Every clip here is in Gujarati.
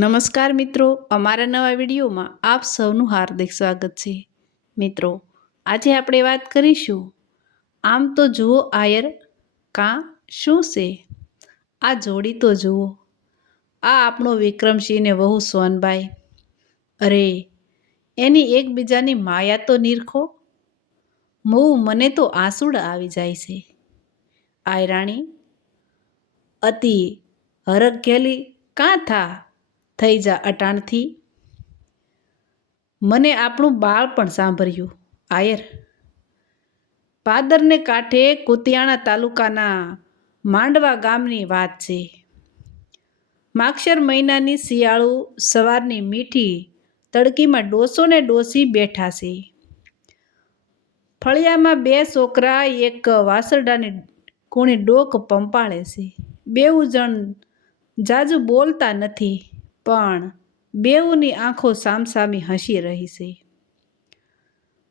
નમસ્કાર મિત્રો, અમારા નવા વિડીયોમાં આપ સૌનું હાર્દિક સ્વાગત છે. મિત્રો, આજે આપણે વાત કરીશું આમ તો જુઓ આયર કાં શું છે આ જોડી તો જુઓ. આ આપણો વિક્રમસિંહ ને વહુ સોનબાઈ. અરે એની એકબીજાની માયા તો નિરખો. મને તો આંસુડા આવી જાય છે. આયરાણી અતિ હરખેલી કાં થઈ જા અટાણથી. મને આપણું બાળ પણ સાંભળ્યું આયર. પાદરને કાંઠે કુતિયાણા તાલુકાના માંડવા ગામની વાત છે. માગશર મહિનાની શિયાળુ સવારની મીઠી તડકીમાં ડોસો ને ડોસી બેઠા છે. ફળિયામાં બે છોકરા એક વાસરડાની કૂણી ડોક પંપાળે છે. બેઉ જણ જાજુ બોલતા નથી, પણ બેઉની આંખો સામસામી હસી રહી છે.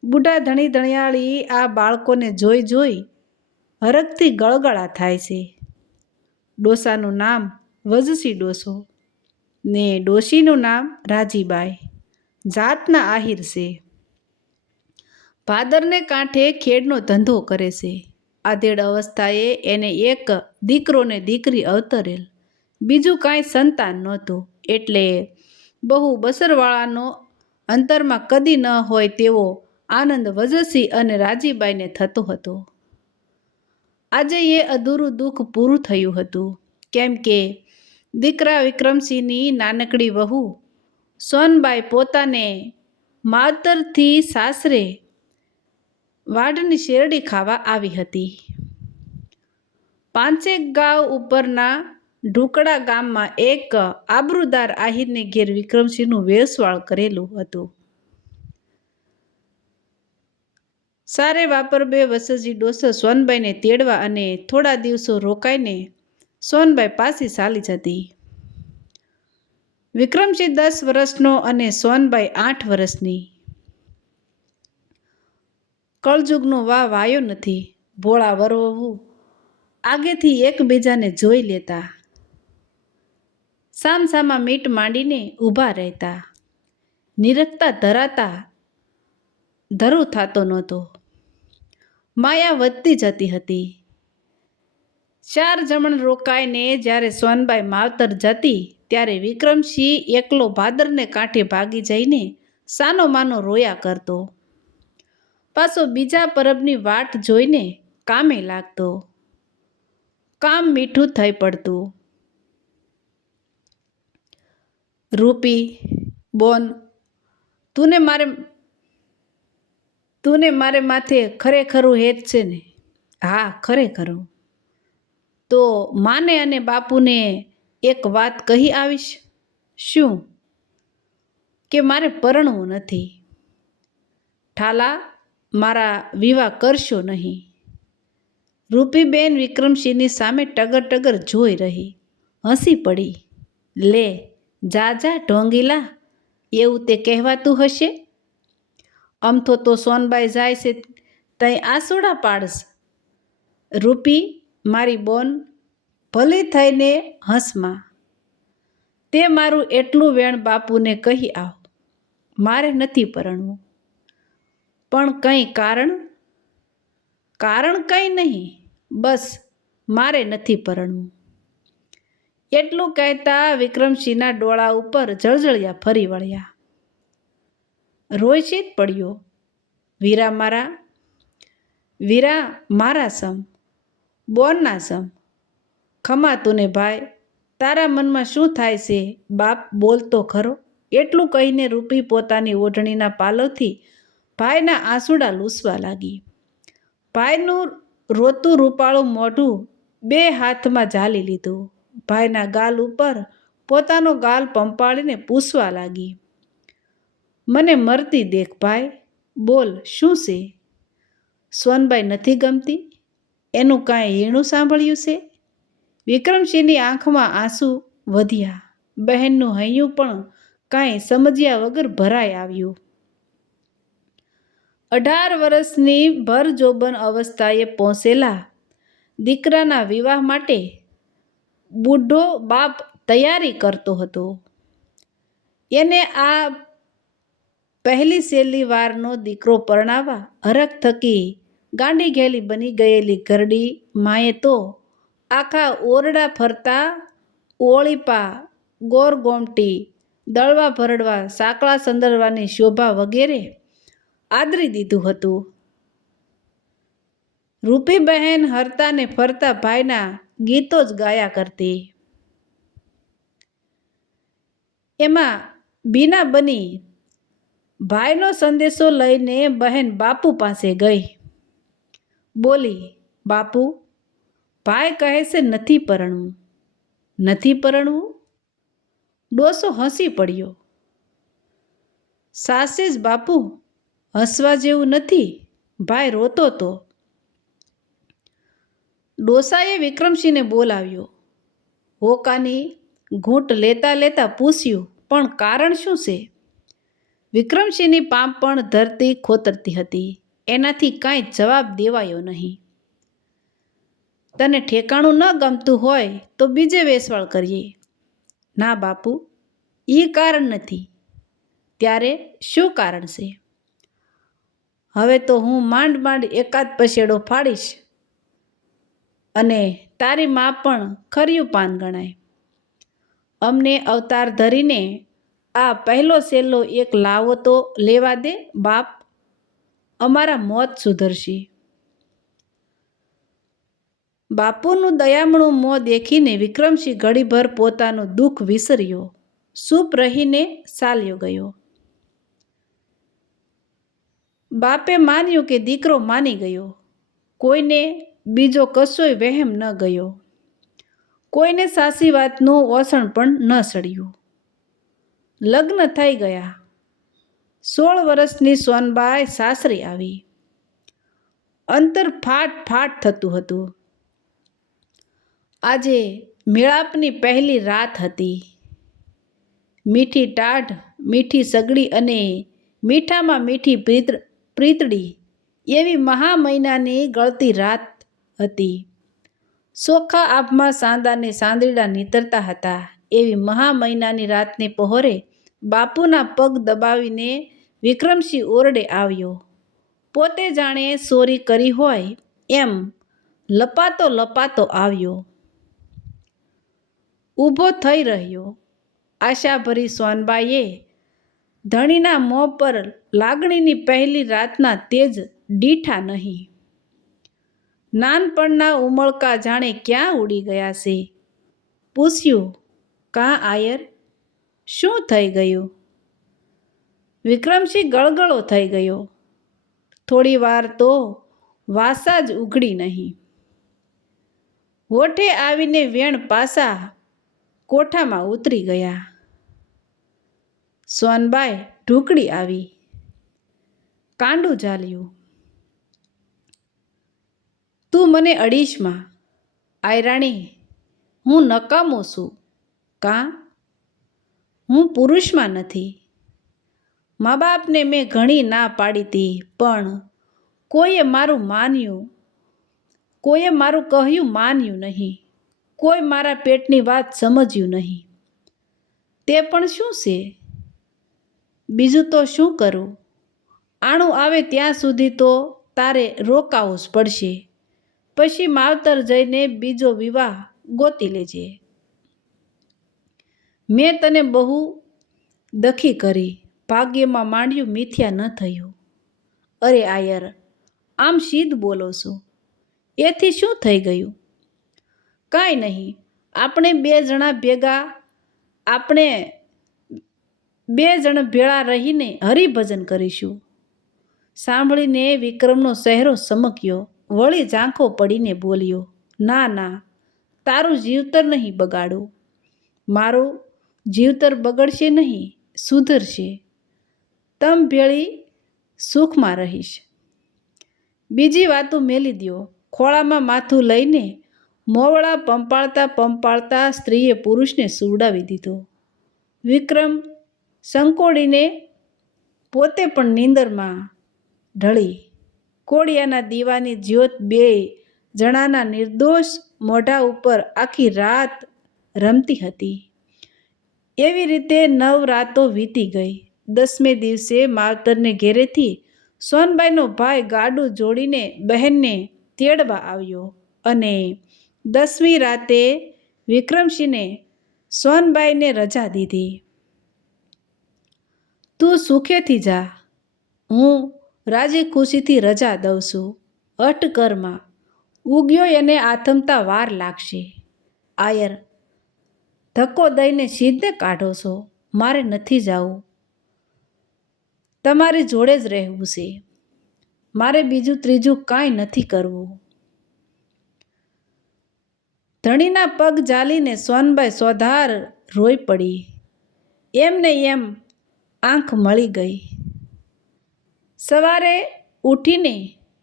બુઢા ધણી ધણિયાળી આ બાળકોને જોઈ હરખથી ગળગળા થાય છે. ડોસાનું નામ વજસી ડોસો ને ડોશીનું નામ રાજીબાઈ. જાતના આહિર છે. ભાદરને કાંઠે ખેડનો ધંધો કરે છે. આધેડ અવસ્થાએ એને એક દીકરો ને દીકરી અવતરેલ. બીજું કાંઈ સંતાન નહોતું, એટલે બહુ બસરવાળાનો અંતરમાં કદી ન હોય તેવો આનંદ વજસી અને રાજીબાઈને થતો હતો. આજે એ અધૂરું દુઃખ પૂરું થયું હતું, કેમ કે દીકરા વિક્રમસિંહની નાનકડી વહુ સોનબાઈ પોતાને માવતરથી સાસરે વાઢની શેરડી ખાવા આવી હતી. પાંચેક ગાંવ ઉપરના ઢુકડા ગામમાં એક આબરૂદાર આહિરને ઘેર વિક્રમસિંહનું વેસવાળ કરેલું હતું. સારે વાપરબે વસજી ડોસો સોનબાઈને તેડવા અને થોડા દિવસો રોકાઈને સોનબાઈ પાછી ચાલી જતી. વિક્રમસિંહ 10 વર્ષનો અને સોનબાઈ 8 વર્ષની. કળજુગનો વાયો નથી. ભોળા વરવહુ આગેથી એકબીજાને જોઈ લેતા. સામસામા મીટ માંડીને ઊભા રહેતા. નિરખતા ધરું થતો નહોતો. માયા વધતી જતી હતી. 4 જમણ રોકાઈને જ્યારે સોનબાઈ માવતર જતી, ત્યારે વિક્રમસિંહ એકલો ભાદરને કાંઠે ભાગી જઈને સાનો માનો રોયા કરતો. પાછો બીજા પરબની વાટ જોઈને કામે લાગતો. કામ મીઠું થઈ પડતું. રૂપી, બોન, તુને મારે માથે ખરેખરું હેત છે ને? હા, ખરેખરું. તો માને અને બાપુને એક વાત કહી આવીશ. શું? કે મારે પરણવું નથી. ઠાલા, મારા વિવાહ કરશો નહીં. રૂપીબેન વિક્રમસિંહની સામે ટગર જોઈ રહી. હસી પડી. લે જા ઢોંગીલા, એવું તે કહેવાતું હશે. અમથો તો સોનબાઈ જાય છે તઈ આંસુડા પાડશ. રૂપી, મારી બોન, ભલી થઈને હસમાં. તે મારું એટલું વેણ બાપુને કહી આવ. મારે નથી પરણવું. પણ કંઈ કારણ? કારણ કંઈ નહીં, બસ મારે નથી પરણવું. એટલું કહેતા વિક્રમસિંહના ડોળા ઉપર જળજળિયા ફરી વળ્યા. રોયશી જ પડ્યો. વીરા મારા સમ, બોનના સમ. ખમા તુને ભાઈ, તારા મનમાં શું થાય છે બાપ, બોલતો ખરો. એટલું કહીને રૂપી પોતાની ઓઢણીના પાલવથી ભાઈના આંસુડા લૂસવા લાગી. ભાઈનું રોતું રૂપાળું મોઢું 2 હાથમાં ઝાલી લીધું. ભાઈના ગાલ ઉપર પોતાનો ગાલ પંપાળીને પૂછવા લાગી. મને મરતી દેખ ભાઈ, બોલ શું છે? સોનબાઈ નથી ગમતી? એનું કાંઈ હીણું સાંભળ્યું છે? વિક્રમસિંહની આંખમાં આંસુ વધ્યા. બહેનનું હૈયું પણ કાંઈ સમજ્યા વગર ભરાઈ આવ્યું. 18 વર્ષની ભરજોબન અવસ્થાએ પહોંચેલા દીકરાના વિવાહ માટે બુઢો બાપ તૈયારી કરતો હતો. એને આ પહેલી સહેલી વારનો દીકરો પરણાવવા હરખ થકી ગાંડી ઘેલી બની ગયેલી ઘરડી માએ તો આખા ઓરડા ફરતા ઓળીપા, ગોરગોમટી, દળવા ભરડવા, સાંકળા સંદરવાની શોભા વગેરે આદરી દીધું હતું. રૂપીબહેન હરતા ને ફરતા ભાઈના ગીતો જ ગાયા કરતી. એમાં બીના બની ભાઈનો સંદેશો લઈને બહેન બાપુ પાસે ગઈ. બોલી, બાપુ, ભાઈ કહે છે નથી પરણવું. નથી પરણવું? ડોસો હસી પડ્યો. સાસે જ બાપુ, હસવા જેવું નથી. ભાઈ રોતો તો. ડોસાએ વિક્રમસિંહને બોલાવ્યો. હોકાની ઘૂંટ લેતા લેતા પૂછ્યું, પણ કારણ શું છે? વિક્રમસિંહની પાંપણ ધરતી ખોતરતી હતી. એનાથી કાંઈ જવાબ દેવાયો નહીં. તને ઠેકાણું ન ગમતું હોય તો બીજે વેસવાળ કરીએ. ના બાપુ, એ કારણ નથી. ત્યારે શું કારણ છે? હવે તો હું માંડ માંડ એકાદ પછેડો ફાડીશ અને તારી મા પણ ખર્યું પાન ગણાય. અમને અવતાર ધરીને આ પહેલો સહેલો એક લાવો તો લેવા દે બાપ, અમારા મોત સુધરશે. બાપુનું દયામણું મોં દેખીને વિક્રમસિંહ ઘડીભર પોતાનું દુઃખ વિસર્યો, ચૂપ રહીને ચાલ્યો ગયો. બાપે માન્યું કે દીકરો માની ગયો. કોઈને બીજો કશોય વહેમ ન ગયો. કોઈને સાસી વાતનું ઓસણ પણ ન સડ્યું. લગ્ન થઈ ગયા. 16 વર્ષની સોનબાઈ સાસરે આવી. અંતર ફાટ ફાટ થતું હતું. આજે મેળાપની પહેલી રાત હતી. મીઠી ટાઢ, મીઠી સગડી અને મીઠામાં મીઠી પ્રીતડી એવી મહા મહિનાની ગળતી રાત હતી. ચોખ્ખા આભમાં સાંદાને સાંદરડા નીતરતા હતા. એવી મહા મહિનાની રાતને પહોરે બાપુના પગ દબાવીને વિક્રમસિંહ ઓરડે આવ્યો. પોતે જાણે ચોરી કરી હોય એમ લપાતો લપાતો આવ્યો. ઊભો થઈ રહ્યો. આશાભરી સોનબાઈએ ધણીના મોં પર લાગણીની પહેલી રાતના તેજ દીઠા નહીં. નાનપણના ઉમળકા જાણે ક્યાં ઉડી ગયા છે. પૂછ્યું, કાં આયર, શું થઈ ગયું? વિક્રમસિંહ ગળગળો થઈ ગયો. થોડી વાર તો વાસા જ ઉઘડી નહીં. હોઠે આવીને વેણ પાસા કોઠામાં ઉતરી ગયા. સોનબાઈ ઢૂકડી આવી. કાંડું ઝાલ્યું. તું મને અડીશમાં. આયરાણી, હું નકામો છું. કાં? હું પુરુષમાં નથી. મા બાપને મેં ઘણી ના પાડી હતી, પણ કોઈએ મારું માન્યું. કોઈએ મારું કહ્યું માન્યું નહીં. કોઈ મારા પેટની વાત સમજ્યું નહીં. તે પણ શું છે? બીજું તો શું કરું? આણું આવે ત્યાં સુધી તો તારે રોકાવું જ પડશે. પછી માવતર જઈને બીજો વિવાહ ગોતી લેજે. મેં તને બહુ દખી કરી. ભાગ્યમાં માંડ્યું મિથ્યા ન થયું. અરે આયર, આમ સીધ બોલો છો. એથી શું થઈ ગયું? કાંઈ નહીં. આપણે બે જણ ભેળા રહીને હરિભજન કરીશું. સાંભળીને વિક્રમનો ચહેરો ચમક્યો. વળી ઝાંખો પડીને બોલ્યો, ના ના, તારું જીવતર નહીં બગાડું. મારું જીવતર બગડશે નહીં, સુધરશે. તમ ભેળી સુખમાં રહીશ. બીજી વાતો મેલી દ્યો. ખોળામાં માથું લઈને મોવળા પંપાળતા પંપાળતા સ્ત્રીએ પુરુષને સુવડાવી દીધો. વિક્રમ સંકોડીને પોતે પણ નીંદરમાં ઢળી. કોડિયાના દીવાની જ્યોત બે જણાના નિર્દોષ મોઢા ઉપર આખી રાત રમતી હતી. એવી રીતે 9 રાતો વીતી ગઈ. 10મે દિવસે માવતરને ઘેરેથી સોનબાઈનો ભાઈ ગાડું જોડીને બહેનને તેડવા આવ્યો અને 10મી રાતે વિક્રમસિંહને સોનબાઈને રજા દીધી. તું સુખેથી જા, હું રાજી ખુશીથી રજા દઉં છું. અટકરમાં ઉગ્યો એને આથમતા વાર લાગશે. આયર, ધક્કો દઈને સીધે કાઢો છો. મારે નથી જવું, તમારી જોડે જ રહેવું છે. મારે બીજું ત્રીજું કાંઈ નથી કરવું. ધણીના પગ ઝાલીને સોનબાઈ સોધાર રોઈ પડી. એમને એમ આંખ મળી ગઈ. સવારે ઉઠીને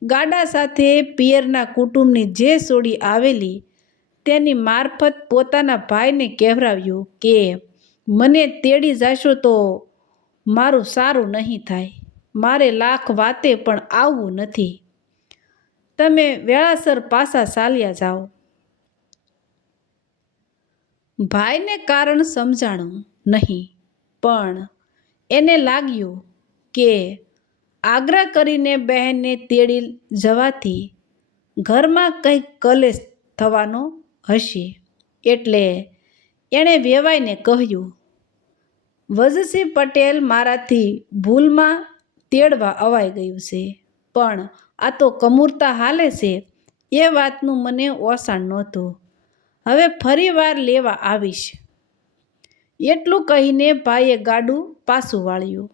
ગાડા સાથે પિયરના કુટુંબની જે સોડી આવેલી તેની મારફત પોતાના ભાઈને કહેવરાવ્યું કે મને તેડી જશો તો મારું સારું નહીં થાય. મારે લાખ વાતે પણ આવવું નથી. તમે વેળાસર પાછા ચાલ્યા જાઓ. ભાઈને કારણ સમજાણું નહીં, પણ એને લાગ્યું કે આગ્રહ કરીને બહેનને તેડી જવાથી ઘરમાં કંઈક કલેશ થવાનો હશે. એટલે એણે વેવાઈને કહ્યું, વજસિંહ પટેલ મારાથી ભૂલમાં તેડવા અવાઈ ગયું છે, પણ આ તો કમૂરતા હાલે છે એ વાતનું મને ઓસાણ નહોતું. હવે ફરી વાર લેવા આવીશ. એટલું કહીને ભાઈએ ગાડું પાછું વાળ્યું.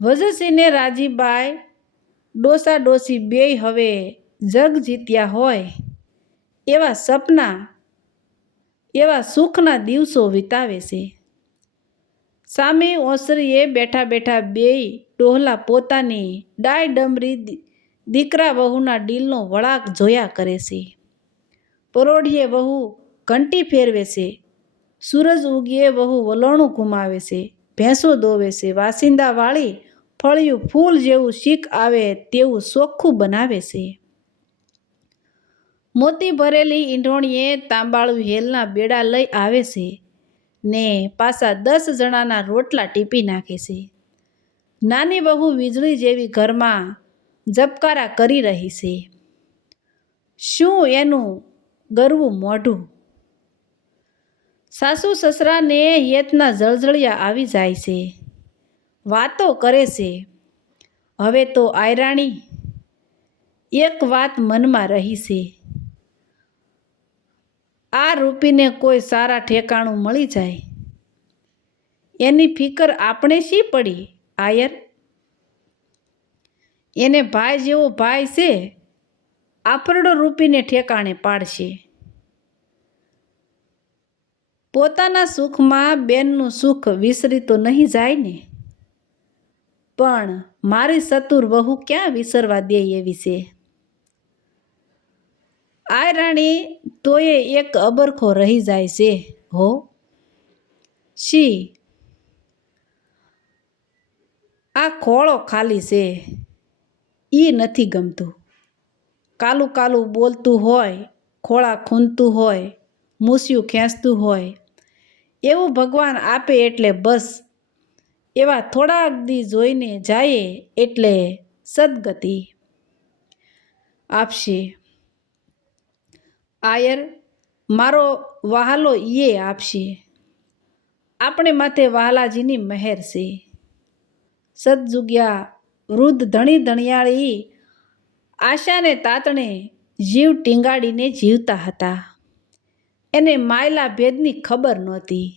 વજસિંહને રાજીબાઈ ડોસા ડોસી બેય હવે જગ જીત્યા હોય એવા સપના, એવા સુખના દિવસો વિતાવે છે. સામે ઓસરીએ બેઠા બેઠા બેય ડોહલા પોતાની ડાય ડમરી દીકરા વહુના ડીલનો વળાક જોયા કરે છે. પરોઢીએ વહુ ઘંટી ફેરવે છે, સૂરજ ઉગીએ વહુ વલોણું ઘુમાવે છે, ભેંસો દોવે છે, વાસિંદા વાળી ફળિયું ફૂલ જેવું શીક આવે તેવું ચોખ્ખું બનાવે છે. મોતી ભરેલી ઈંઢોણીએ તાંબાળું હેલના બેડા લઈ આવે છે ને પાછા 10 જણાના રોટલા ટીપી નાખે છે. નાની વહુ વીજળી જેવી ઘરમાં ઝબકારા કરી રહી છે. શું એનું ગરવું મોઢું! સાસુ સસરાને હેતના જળજળિયા આવી જાય છે. વાતો કરે છે. હવે તો આયરાણી એક વાત મનમાં રહી છે. આ રૂપીને કોઈ સારા ઠેકાણું મળી જાય એની ફિકર આપણે શી પડી આયર? એને ભાઈ જેવો ભાઈ છે, આફરડો રૂપીને ઠેકાણે પાડશે. પોતાના સુખમાં બેનનું સુખ વિસરી તો નહીં જાય ને? પણ મારી ચતુર વહુ ક્યાં વિસરવા દે એવી છે? આયરાણી તોય એક અબરખો રહી જાય છે હો. શી? આ ખોળો ખાલી છે ઈ નથી ગમતું. કાલું કાલું બોલતું હોય, ખોળા ખૂંદતું હોય, મૂછિયું ખેંચતું હોય એવું ભગવાન આપે એટલે બસ. એવા થોડાક દી જોઈને જાય એટલે સદગતિ આપશે. આયર, મારો વહાલો ઈએ આપશે. આપણે માથે વહાલાજીની મહેર છે. સદજુગ્યા વૃદ્ધ ધણી ધણિયાળી આશાને તાતણે જીવ ટીંગાડીને જીવતા હતા. એને માયલા ભેદની ખબર નહોતી.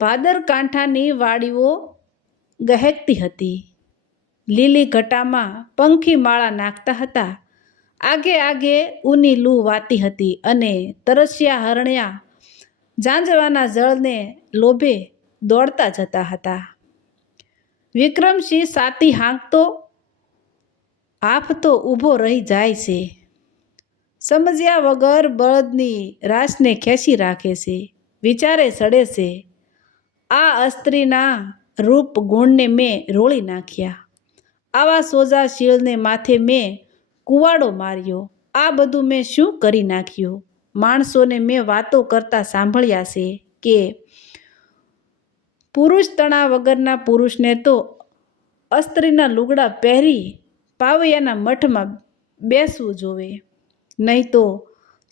ભાદર કાંઠાની વાડીઓ ગહેકતી હતી. લીલી ઘટામાં પંખી માળા નાખતા હતા. આગે આગે ઊની લૂ વાતી હતી અને તરસ્યા હરણ્યા ઝાંઝવાના જળને લોભે દોડતા જતા હતા. વિક્રમસિંહ સાતી હાંકતો હાફતો ઊભો રહી જાય છે. સમજ્યા વગર બળદની રાસને ખેંચી રાખે છે. વિચારે ચડે છે, આ અસ્ત્રીના રૂપ ગુણને મેં રોળી નાખ્યા. આવા સોજા શીળને માથે મેં કુવાડો માર્યો. આ બધું મેં શું કરી નાખ્યું? માણસોને મેં વાતો કરતા સાંભળ્યા છે કે પુરુષ તણા વગરના પુરુષને તો અસ્ત્રીના લુગડા પહેરી પાવૈયાના મઠમાં બેસવું જોવે, નહીં તો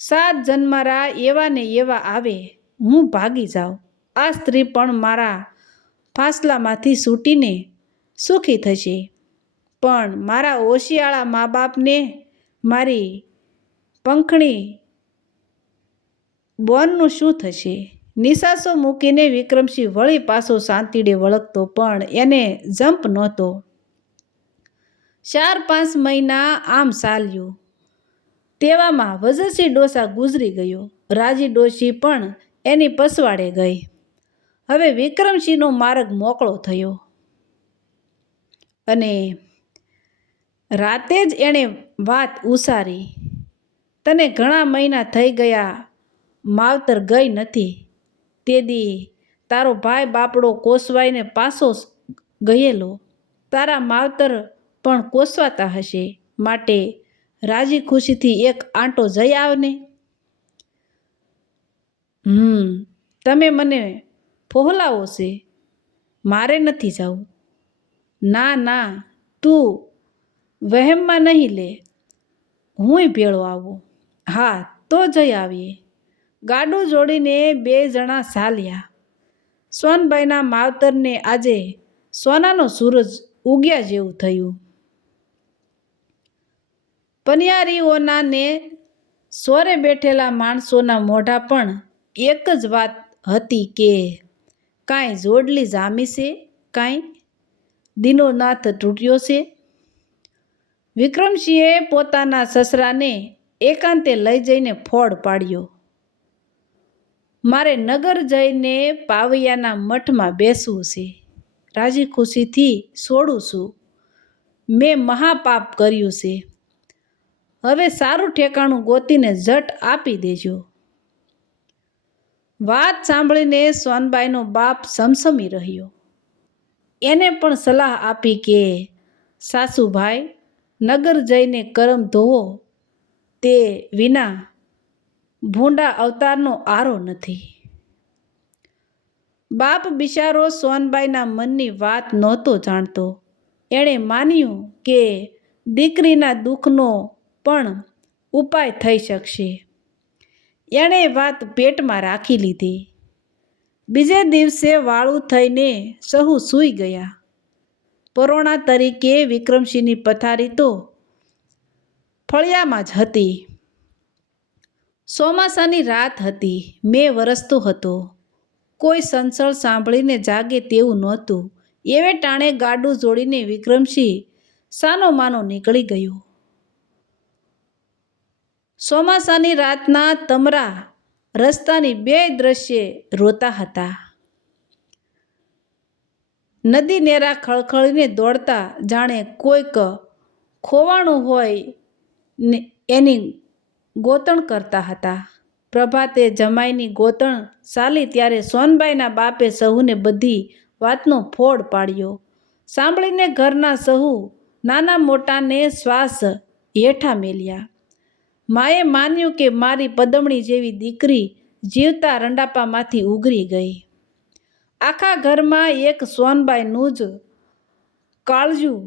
7 જન્મારા એવા ને એવા આવે, હું ભાગી જાઉં. આ સ્ત્રી પણ મારા ફાસલામાંથી છૂટીને સુખી થશે, પણ મારા ઓશિયાળા મા બાપને મારી પંખણી બોનનું શું થશે? નિસાસો મૂકીને વિક્રમસિંહ વળી પાછો શાંતિડે વળગતો, પણ એને જંપ નહોતો. 4-5 મહિના આમ ચાલ્યું. તેવામાં વજરસિંહ ડોસા ગુજરી ગયો. રાજી ડોશી પણ એની પસવાડે ગઈ. હવે વિક્રમસિંહનો માર્ગ મોકળો થયો અને રાતે જ એણે વાત ઉસારી, તને ઘણા મહિના થઈ ગયા માવતર ગઈ નથી. તે દી તારો ભાઈ બાપડો કોસવાઈને પાછો ગયેલો. તારા માવતર પણ કોસવાતા હશે, માટે રાજી ખુશીથી એક આંટો જઈ આવને. તમે મને ફોહલાવો છે, મારે નથી જવું. ના ના, તું વહેમમાં નહીં લે, હુંય ભેળો આવું. હા, તો જઈ આવીએ. ગાડું જોડીને 2 જણા ચાલ્યા. સોનબાઈના માવતરને આજે સોનાનો સૂરજ ઉગ્યા જેવું થયું. પનિયારીઓના ને સોરે બેઠેલા માણસોના મોઢા પણ એક જ વાત હતી કે કાંઈ જોડલી જામી છે, કાંઈ દીનોનાથ તૂટ્યો છે. વિક્રમસિંહે પોતાના સસરાને એકાંતે લઈ જઈને ફોડ પાડ્યો. મારે નગર જઈને પાવૈયાના મઠમાં બેસવું છે. રાજી ખુશીથી છોડું છું. મેં મહાપાપ કર્યું છે. હવે સારું ઠેકાણું ગોતીને ઝટ આપી દેજો. વાત સાંભળીને સોનબાઈનો બાપ સમસમી રહ્યો. એને પણ સલાહ આપી કે સાસુભાઈ, નગર જઈને કરમ ધોવો તે વિના ભૂંડા અવતારનો આરો નથી. બાપ બિચારો સોનબાઈના મનની વાત નહોતો જાણતો. એણે માન્યું કે દીકરીના દુઃખનો પણ ઉપાય થઈ શકશે. એણે વાત પેટમાં રાખી લીધી. બીજે દિવસે વાળું થઈને સહુ સૂઈ ગયા. પરોણા તરીકે વિક્રમસિંહની પથારી તો ફળિયામાં જ હતી. ચોમાસાની રાત હતી. મે વરસતો હતો. કોઈ સંસળ સાંભળીને જાગે તેવું નહોતું. એવે ટાણે ગાડું જોડીને વિક્રમસિંહ સાનો માનો નીકળી ગયો. ચોમાસાની રાતના તમરા રસ્તાની 2 દ્રશ્ય રોતા હતા. નદી નેરા ખળખળીને દોડતા, જાણે કોઈક ખોવાણું હોય ને એની ગોતણ કરતા હતા. પ્રભાતે જમાઈની ગોતણ ચાલી ત્યારે સોનબાઈના બાપે સહુને બધી વાતનો ફોડ પાડ્યો. સાંભળીને ઘરના સહુ નાના મોટાને શ્વાસ હેઠા મેલ્યા. માએ માન્યું કે મારી પદમણી જેવી દીકરી જીવતા રંડાપામાંથી ઉગરી ગઈ. આખા ઘરમાં એક સોનબાઈનું જ કાળજું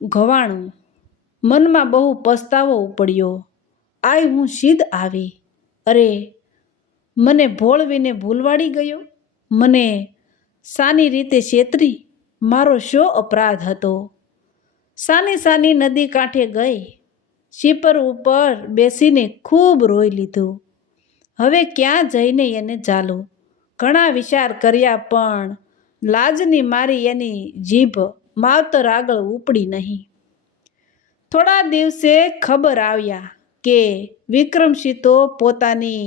ઘવાણું. મનમાં બહુ પસ્તાવો ઉપડ્યો. આય હું સીધ આવી. અરે, મને ભોળવીને ભૂલવાડી ગયો. મને સાની રીતે છેતરી. મારો શો અપરાધ હતો? સાની સાની નદી કાંઠે ગઈ. શીપર ઉપર બેસીને ખૂબ રોઈ લીધું. હવે ક્યાં જઈને એને ઝાલું? ઘણા વિચાર કર્યા, પણ લાજની મારી એની જીભ માવતર આગળ ઉપડી નહીં. થોડા દિવસે ખબર આવ્યા કે વિક્રમસિંહ તો પોતાની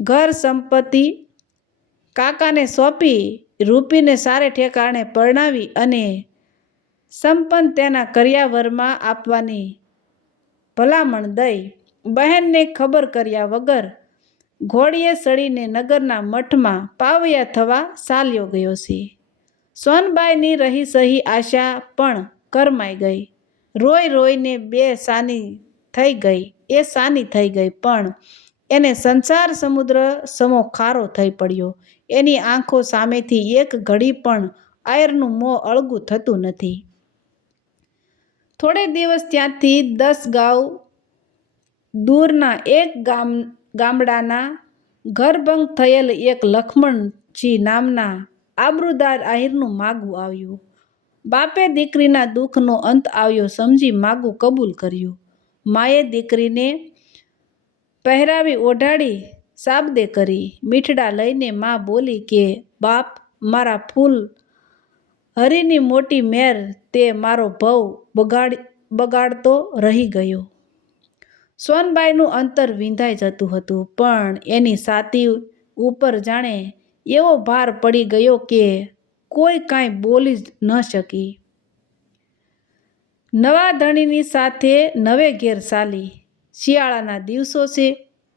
ઘર સંપત્તિ કાકાને સોંપી રૂપીને સારે ઠેકાણે પરણાવી અને સંપન્ન તેના કરિયાવરમાં આપવાની ભલામણ દઈ બહેનને ખબર કર્યા વગર ઘોડીએ ચડીને નગરના મઠમાં પાવૈયા થવા ચાલ્યો ગયો છે. સોનબાઈની રહી સહી આશા પણ કરમાઈ ગઈ. રોઈ રોઈને સાની થઈ ગઈ, પણ એને સંસાર સમુદ્ર સમો ખારો થઈ પડ્યો. એની આંખો સામેથી એક ઘડી પણ આયરનું મોં અળગું થતું નથી. થોડે દિવસ ત્યાંથી 10 ગાંવ દૂરના એક ગામડાના ઘરભંગ થયેલ એક લખમણજી નામના આબરૂદાર આહિરનું માગવું આવ્યું. બાપે દીકરીના દુઃખનો અંત આવ્યો સમજી માગું કબૂલ કર્યું. માએ દીકરીને પહેરાવી ઓઢાડી સાબદે કરી. મીઠડા લઈને મા બોલી કે બાપ, મારા ફૂલ હરીની મોટી મેર તે મારો ભવ બગાડતો રહી ગયો. સોનબાઈનું અંતર વિંધાઈ જતું હતું, પણ એની છાતી ઉપર જાણે એવો ભાર પડી ગયો કે કોઈ કાંઈ બોલી જ ન શકી. નવા ધણીની સાથે નવે ઘેર ચાલી. શિયાળાના દિવસો છે.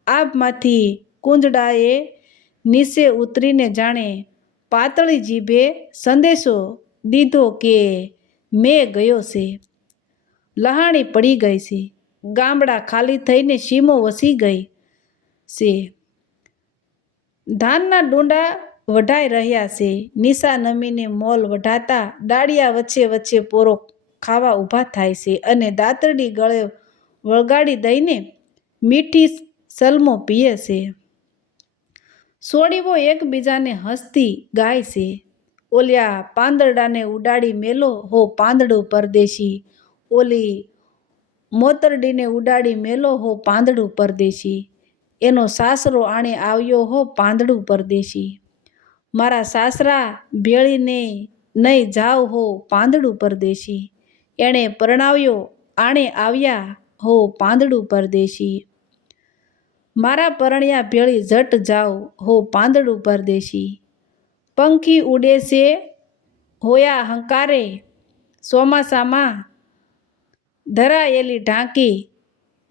આભમાંથી કુંજડાએ નીચે ઉતરીને જાણે પાતળી જીભે સંદેશો દીધો કે મેં ગયો છે. લહાણી પડી ગઈ છે. ગામડા ખાલી થઈને સીમો વસી ગઈ છે. ધાનના ડૂંડા વઢાઈ રહ્યા છે. નિશા નમીને મોલ વઢાતા ડાળિયા વચ્ચે વચ્ચે પોરો ખાવા ઊભા થાય છે અને દાંતરડી ગળે વળગાડી દઈને મીઠી સલમો પીએ છે. સોડીઓ એકબીજાને હસતી ગાય છે. ઓલ્યા પાંદરડાને ઉડાડી મેલો હો પાંદડું પરદેશી, ઓલી મોતરડીને ઉડાડી મેલો હો પાંદડું પરદેશી, એનો સાસરો આણે આવ્યો હો પાંદડું પરદેશી, મારા સાસરા ભેળીને નહીં જાવ હો પાંદડું પરદેશી, એણે પરણાવ્યો આણે આવ્યા હો પાંદડું પરદેશી, મારા પરણ્યા ભેળી જટ જાવ હો પાંદડું પરદેશી. પંખી ઉડે છે હોયા હંકારે, ચોમાસામાં ધરાયેલી ઢાંકી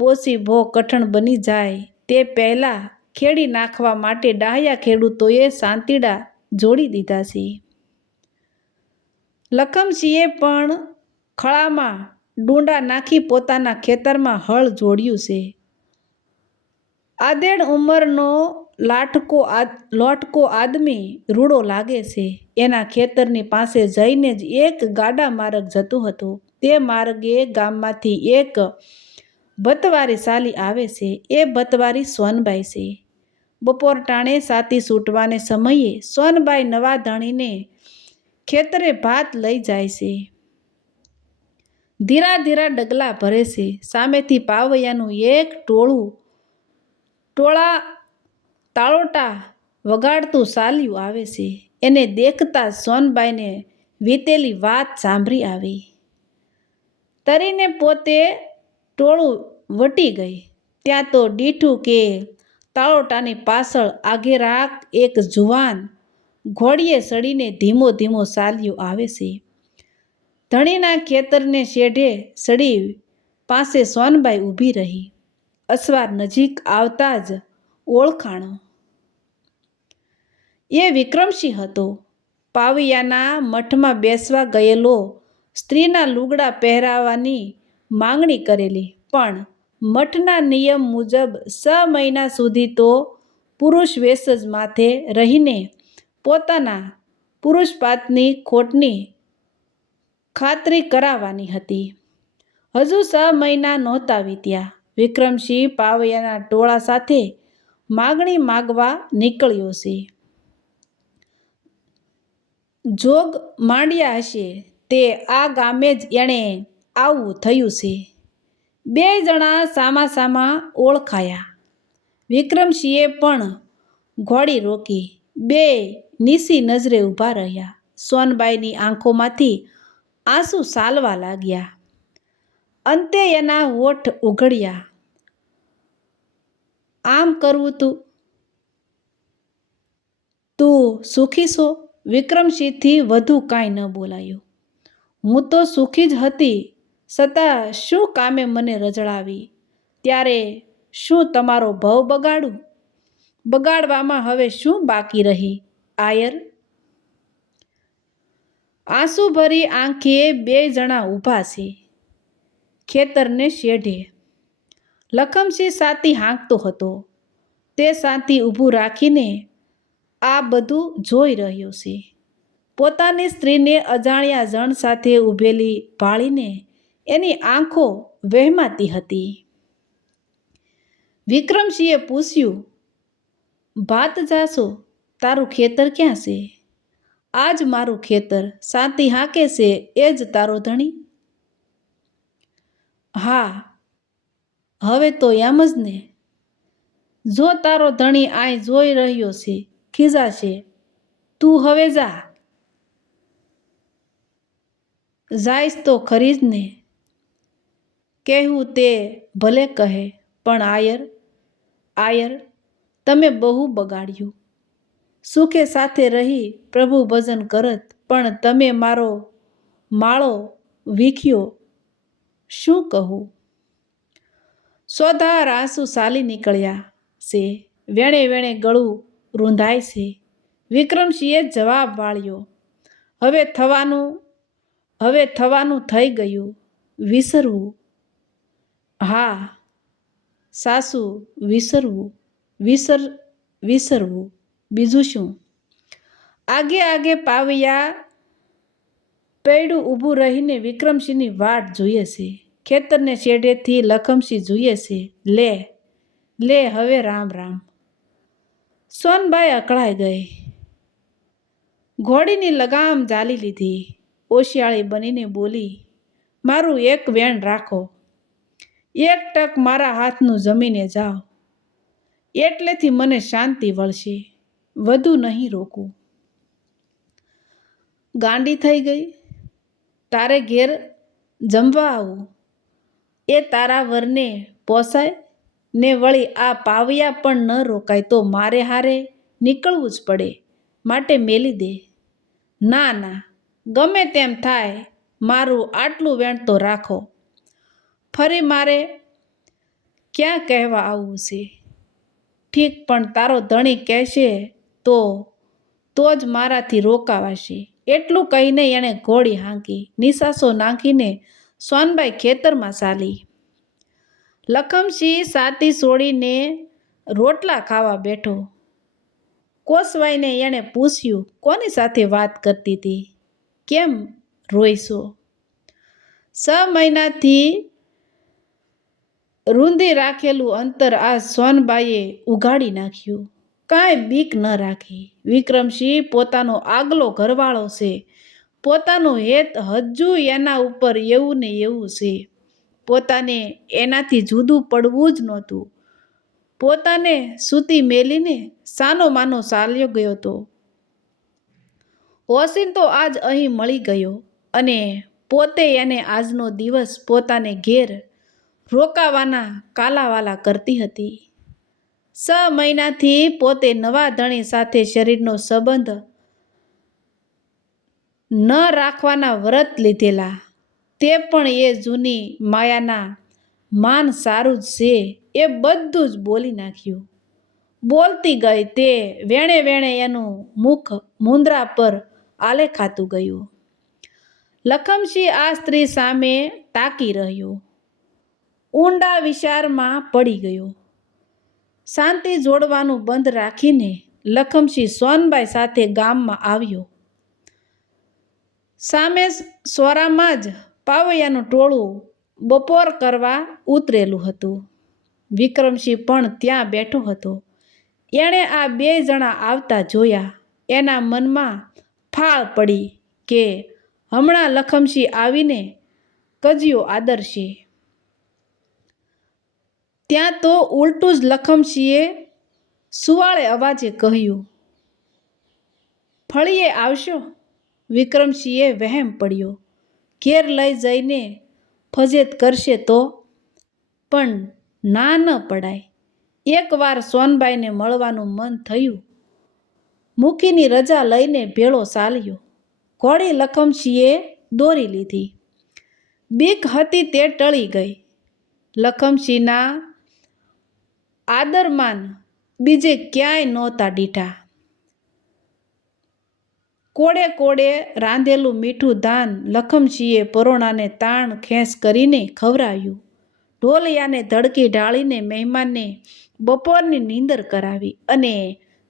પોસી ભો કઠણ બની જાય તે પહેલાં ખેડી નાખવા માટે ડાહ્યા ખેડૂતોએ સાંતીડા જોડી દીધા છે. લખમસિંહે પણ ખળામાં ડૂંડા નાખી પોતાના ખેતરમાં હળ જોડ્યું છે. આધેડ ઉંમરનો લોટકો આદમી રૂડો લાગે છે. એના ખેતરની પાસે જઈને જ એક ગાડા માર્ગ જતો હતો. તે માર્ગે ગામમાંથી એક ભતવારી ચાલી આવે છે. એ ભતવારી સોનબાઈ છે. બપોર ટાણે છાતી છૂટવાને સમયે સોનબાઈ નવા ધણીને ખેતરે ભાત લઈ જાય છે. ધીરા ધીરા ડગલા ભરે છે. સામેથી પાવૈયાનું એક ટોળા તાળોટા વગાડતું ચાલ્યું આવે છે. એને દેખતા સોનબાઈને વીતેલી વાત સાંભળી આવી. તરીને પોતે ટોળું વટી ગઈ. ત્યાં તો દીઠું કે તાળોટાની પાછળ આગેરાક એક જુવાન ઘોડીએ ચડીને ધીમો ધીમો ચાલ્યો આવે છે. ધણીના ખેતરને શેઢે ચડી પાસે સોનબાઈ ઊભી રહી. અસવાર નજીક આવતા જ ઓળખાણો. એ વિક્રમસિંહ હતો. પાવૈયાના મઠમાં બેસવા ગયેલો. સ્ત્રીના લુગડા પહેરાવવાની માંગણી કરેલી, પણ મઠના નિયમ મુજબ 6 મહિના સુધી તો પુરુષ વેશ જ માથે રહીને પોતાના પુરુષપાતની ખોટની ખાતરી કરાવવાની હતી. હજુ 6 મહિના નહોતા વીત્યા. વિક્રમસિંહ પાવૈયાના ટોળા સાથે માગણી માગવા નીકળ્યો છે. જોગ માંડ્યા હશે તે આ ગામે જ એણે આવવું થયું છે. 2 જણા સામા ઓળખાયા. વિક્રમસિંહે પણ ઘોડી રોકી. 2 નીચી નજરે ઊભા રહ્યા. સોનબાઈની આંખોમાંથી આંસુ ચાલવા લાગ્યા. અંતે એના હોઠ ઉઘડ્યા. આમ કરવું તું સુખી છો? વિક્રમસિંહથી વધુ કાંઈ ન બોલાયું. હું તો સુખી જ હતી, છતાં શું કામે મને રજળાવી? ત્યારે શું તમારો ભવ બગાડું? બગાડવામાં હવે શું બાકી રહી આયર? આંસુ ભરી આંખે 2 જણા ઊભા છે ખેતરને શેઢે. લખમસિંહ છાતી હાંકતો હતો. તે શાંતિ ઊભું રાખીને આ બધું જોઈ રહ્યો છે. પોતાની સ્ત્રીને અજાણ્યા જણ સાથે ઊભેલી ભાળીને એની આંખો વહેમાતી હતી. વિક્રમસિંહે પૂછ્યું, ભાત જાશો, તારું ખેતર ક્યાં છે? આ જ મારું ખેતર, શાંતિ હાંકે છે એ જ તારો ધણી? હા, હવે તો એમ જ ને. જો તારો ધણી આય જોઈ રહ્યો છે, ખીજાશે. તું હવે જા. જાઈશ તો ખરી જ ને. કહેવું તે ભલે કહે, પણ આયર તમે બહુ બગાડ્યું. સુખે સાથે રહી પ્રભુ ભજન કરત, પણ તમે મારો માળો વીખ્યો. શું કહું? સોધાર આંસુ ચાલી નીકળ્યા છે. વેણે વેણે ગળું રૂંધાય છે. વિક્રમસિંહે જવાબ વાળ્યો, હવે થવાનું થઈ ગયું. વિસરવું? હા સાસુ, વિસરવું. બીજું શું? આગે પાવૈયા પૈડું ઊભું રહીને વિક્રમસિંહની વાટ જોઈએ છે. ખેતરને શેઢેથી લખમસિંહ જોઈએ છે. લે હવે રામ રામ. સોનબાઈ અકળાઈ ગઈ. ઘોડીની લગામ ઝાલી લીધી. ઓશિયાળી બનીને બોલી, મારું એક વેણ રાખો. એક ટક મારા હાથનું જમીને જાઓ, એટલેથી મને શાંતિ વળશે. વધુ નહીં રોકું. ગાંડી થઈ ગઈ? તારે ઘેર જમવા આવું એ તારા વરને પોસાય ને? વળી આ પાવૈયા પણ ન રોકાય તો મારે હારે નીકળવું જ પડે. માટે મેલી દે. ના, ગમે તેમ થાય, મારું આટલું વેણ તો રાખો. ફરી મારે ક્યાં કહેવા આવવું છે? ઠીક, પણ તારો ધણી કહેશે તો જ મારાથી રોકાવાશે. એટલું કહીને એણે ઘોડી હાંકી. નિસાસો નાખીને સોનબાઈ ખેતરમાં ચાલી. લખમસિંહ સાતી છોડીને રોટલા ખાવા બેઠો. કોસવાઈને એણે પૂછ્યું, કોની સાથે વાત કરતી હતી? કેમ રોઈશો? 6 મહિનાથી રૂંધી રાખેલું અંતર આ સોનબાઈએ ઉઘાડી નાખ્યું. કાંઈ બીક ન રાખી. વિક્રમસિંહ પોતાનો આગલો ઘરવાળો છે. પોતાનું હેત હજુ એના ઉપર એવું ને એવું છે. પોતાને એનાથી જુદું પડવું જ નહોતું. પોતાને સૂતી મેલીને સાનો માનો ચાલ્યો ગયો તો. ઓશિંતો આજ અહીં મળી ગયો અને પોતે એને આજનો દિવસ પોતાને ઘેર રોકાવાના કાલાવાલા કરતી હતી. 6 મહિનાથી પોતે નવા ધણી સાથે શરીરનો સંબંધ ન રાખવાના વ્રત લીધેલા. તે પણ એ જૂની માયાના માન સારું જ છે એ બધું જ બોલી નાખ્યું. બોલતી ગઈ તે વેણે વેણે એનું મુખ મુંદરા પર આલેખાતું ગયું. લખમસિંહ આ સ્ત્રી સામે તાકી રહ્યો. ઊંડા વિચારમાં પડી ગયો. શાંતિ જોડવાનું બંધ રાખીને લખમસિંહ સોનબાઈ સાથે ગામમાં આવ્યો. સામે સોરામાં જ પાવૈયાનું ટોળું બપોર કરવા ઉતરેલું હતું. વિક્રમસિંહ પણ ત્યાં બેઠો હતો. એણે આ 2 જણા આવતા જોયા. એના મનમાં ફાળ પડી કે હમણાં લખમસિંહ આવીને કજિયો આદરશે. ત્યાં તો ઉલટું જ લખમસિંહે સુવાળે અવાજે કહ્યું, ફળીએ આવશો? વિક્રમસિંહે વહેમ પડ્યો. ઘેર લઈ જઈને ફજેત કરશે તો? પણ ના ન પડાય. એકવાર સોનબાઈને મળવાનું મન થયું. મૂકીની રજા લઈને ભેળો ચાલ્યો. ઘોડી લખમસિંહે દોરી લીધી. બીક હતી તે ટળી ગઈ. લખમસિંહના આદરમાન બીજે ક્યાંય નહોતા દીઠા. કોડે રાંધેલું મીઠું ધાન લખમસિંહે પરોણાને તાણ ખેંચ કરીને ખવરાવ્યું. ઢોલિયાને ધડકી ઢાળીને મહેમાનને બપોરની નીંદર કરાવી અને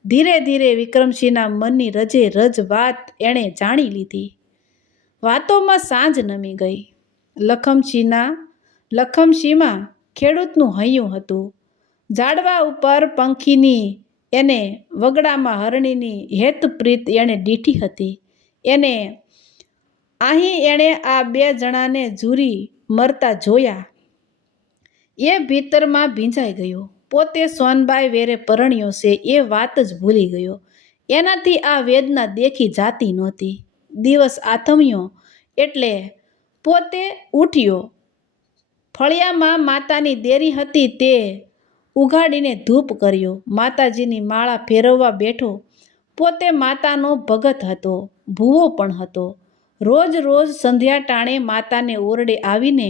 ધીરે ધીરે વિક્રમસિંહના મનની રજે રજ વાત એણે જાણી લીધી. વાતોમાં સાંજ નમી ગઈ. લખમસિંહમાં ખેડૂતનું હૈયું હતું. ઝાડવા ઉપર પંખીની એને વગડામાં હરણીની હેતપ્રીત એણે દીઠી હતી. એને અહીં એણે આ બે જણાને ઝૂરી મરતા જોયા. એ ભીતરમાં ભીંજાઈ ગયો. પોતે સોનબાઈ વેરે પરણ્યો છે એ વાત જ ભૂલી ગયો. એનાથી આ વેદના દેખી જાતી નહોતી. દિવસ આથમ્યો એટલે પોતે ઉઠ્યો. ફળિયામાં માતાની દેરી હતી તે ઉઘાડીને ધૂપ કર્યો. માતાજીની માળા ફેરવવા બેઠો. પોતે માતાનો ભગત હતો, ભૂવો પણ હતો. રોજ રોજ સંધ્યા ટાણે માતાને ઓરડે આવીને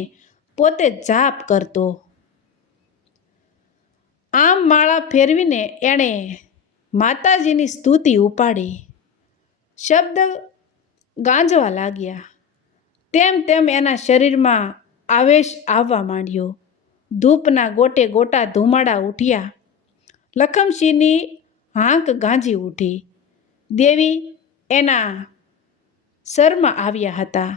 પોતે જાપ કરતો. આમ માળા ફેરવીને એણે માતાજીની સ્તુતિ ઉપાડી. શબ્દ ગાંજવા લાગ્યા. તેમ તેમ એના શરીરમાં આવેશ આવવા માંડ્યો. ધૂપના ગોટે ગોટા ધુમાડા ઉઠ્યા. લખમસિંહની હાંક ગાંજી ઉઠી. દેવી એના શરમાં આવ્યા હતા.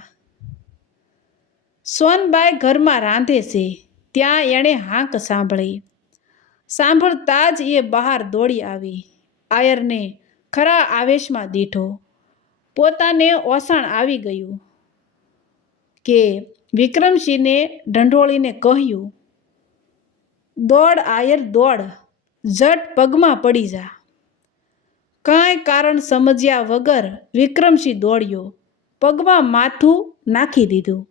સોનબાઈ ઘરમાં રાંધે છે ત્યાં એણે હાંક સાંભળી. સાંભળતા જ એ બહાર દોડી આવી. આયરને ખરા આવેશમાં દીઠો. પોતાને ઓસાણ આવી ગયું કે વિક્રમસિંહને ઢંઢોળીને કહ્યું, દોડ આયર દોડ, ઝટ પગમાં પડી જા. કાંઈ કારણ સમજ્યા વગર વિક્રમસિંહ દોડ્યો. પગમાં માથું નાખી દીધું.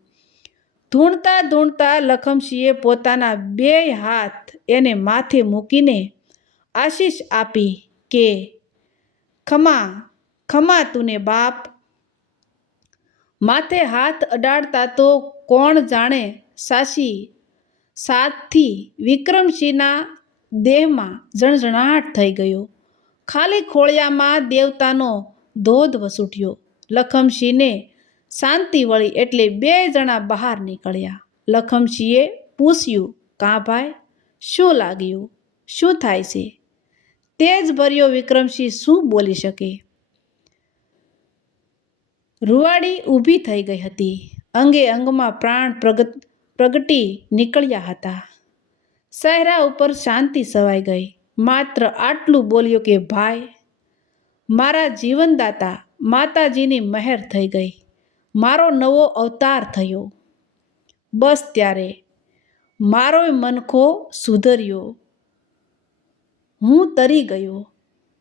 ધૂણતા ધૂણતા લખમસિંહે પોતાના 2 હાથ એને માથે મૂકીને આશીષ આપી કે ખમા ખમા તુને બાપ. માથે હાથ અડાડતા તો કોણ જાણે સાચી સાથથી વિક્રમસિંહના દેહમાં ઝણઝણાટ થઈ ગયો. ખાલી ખોળિયામાં દેવતાનો ધોધ વસૂટ્યો. લખમસિંહને શાંતિ વળી એટલે 2 જણા બહાર નીકળ્યા. લખમસિંહે પૂછ્યું, કાં ભાઈ, શું લાગ્યું? શું થાય છે? તેજ ભર્યો વિક્રમસિંહ શું બોલી શકે? રૂવાડી ઊભી થઈ ગઈ હતી. અંગે અંગમાં પ્રાણ પ્રગટી નીકળ્યા હતા. ચહેરા ઉપર શાંતિ છવાઈ ગઈ. માત્ર આટલું બોલ્યો કે ભાઈ, મારા જીવનદાતા માતાજીની મહેર થઈ ગઈ. મારો નવો અવતાર થયો. બસ ત્યારે મારોય મનખો સુધર્યો. હું તરી ગયો.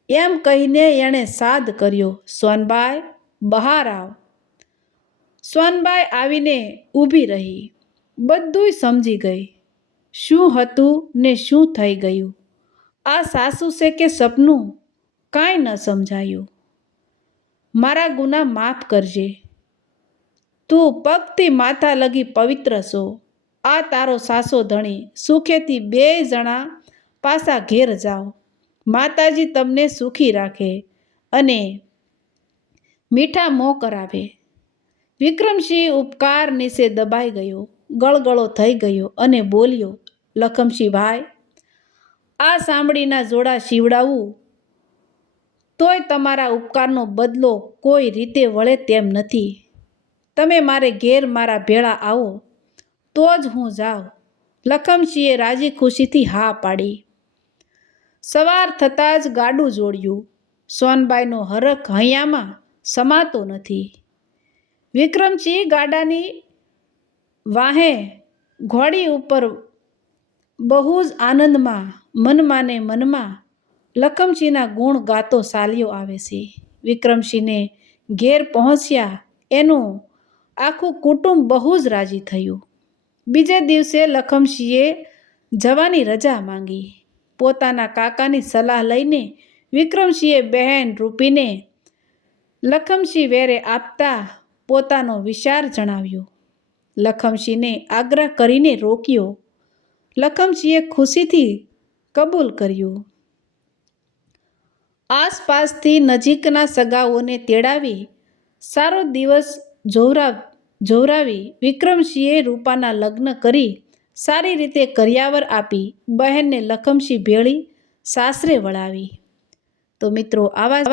એમ કહીને એણે સાદ કર્યો, સોનબાઈ બહાર આવ. સોનબાઈ આવીને ઊભી રહી. બધુંય સમજી ગઈ. શું હતું ને શું થઈ ગયું? આ સાસુ છે કે સપનું? કાંઈ ન સમજાયું. મારા ગુના માફ કરજે. તું પગથી માથા લગી પવિત્ર છો. આ તારો સાસો ધણી. સુખેથી 2 જણા પાછા ઘેર જાઓ. માતાજી તમને સુખી રાખે અને મીઠા મોં કરાવે. વિક્રમસિંહ ઉપકાર નીચે દબાઈ ગયો, ગળગળો થઈ ગયો અને બોલ્યો, લખમસિંહ ભાઈ, આ સાંભળીના જોડા સીવડાવું તોય તમારા ઉપકારનો બદલો કોઈ રીતે વળે તેમ નથી. તમે મારે ઘેર મારા ભેળા આવો તો જ હું જાઉં. લખમસિંહે રાજી ખુશીથી હા પાડી. સવાર થતાં જ ગાડું જોડ્યું. સોનબાઈનો હરખ હૈયામાં સમાતો નથી. વિક્રમસિંહ ગાડાની વાહે ઘોડી ઉપર બહુ જ આનંદમાં મનમાં ને મનમાં લખમસિંહના ગુણ ગાતો ચાલ્યો આવે છે. વિક્રમસિંહને ઘેર પહોંચ્યા એનું આખું કુટુંબ બહુ જ રાજી થયું. બીજે દિવસે લખમસિંહે જવાની રજા માંગી. પોતાના કાકાની સલાહ લઈને વિક્રમસિંહે બહેન રૂપીને લખમસિંહ વેરે આપતા પોતાનો વિચાર જણાવ્યો. લખમસિંહને આગ્રહ કરીને રોક્યો. લખમસિંહે ખુશીથી કબૂલ કર્યું. આસપાસથી નજીકના સગાઓને તેડાવી સારો દિવસ જોવરાવી વિક્રમસિંહે રૂપાના લગ્ન કરી સારી રીતે કરિયાવર આપી બહેનને લખમશી ભેળી સાસરે વળાવી. તો મિત્રો આવા